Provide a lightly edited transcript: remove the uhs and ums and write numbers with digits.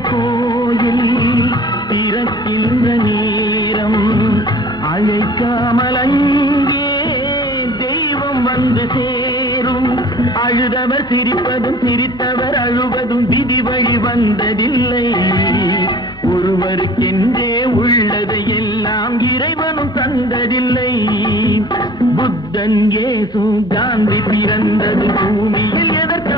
கோயில் திறக்கின்ற நேரம் அழைக்காமல் அங்கே தெய்வம் வந்து சேரும். அழுதவர் சிரிப்பதும் சிரித்தவர் அழுவதும் விதி வழி வந்ததில்லை. ஒருவருக்கென்றே உள்ளது எல்லாம் இறைவனும் தந்ததில்லை. புத்தன் இயேசு காந்தி பிறந்தது பூமியில் எதற்கு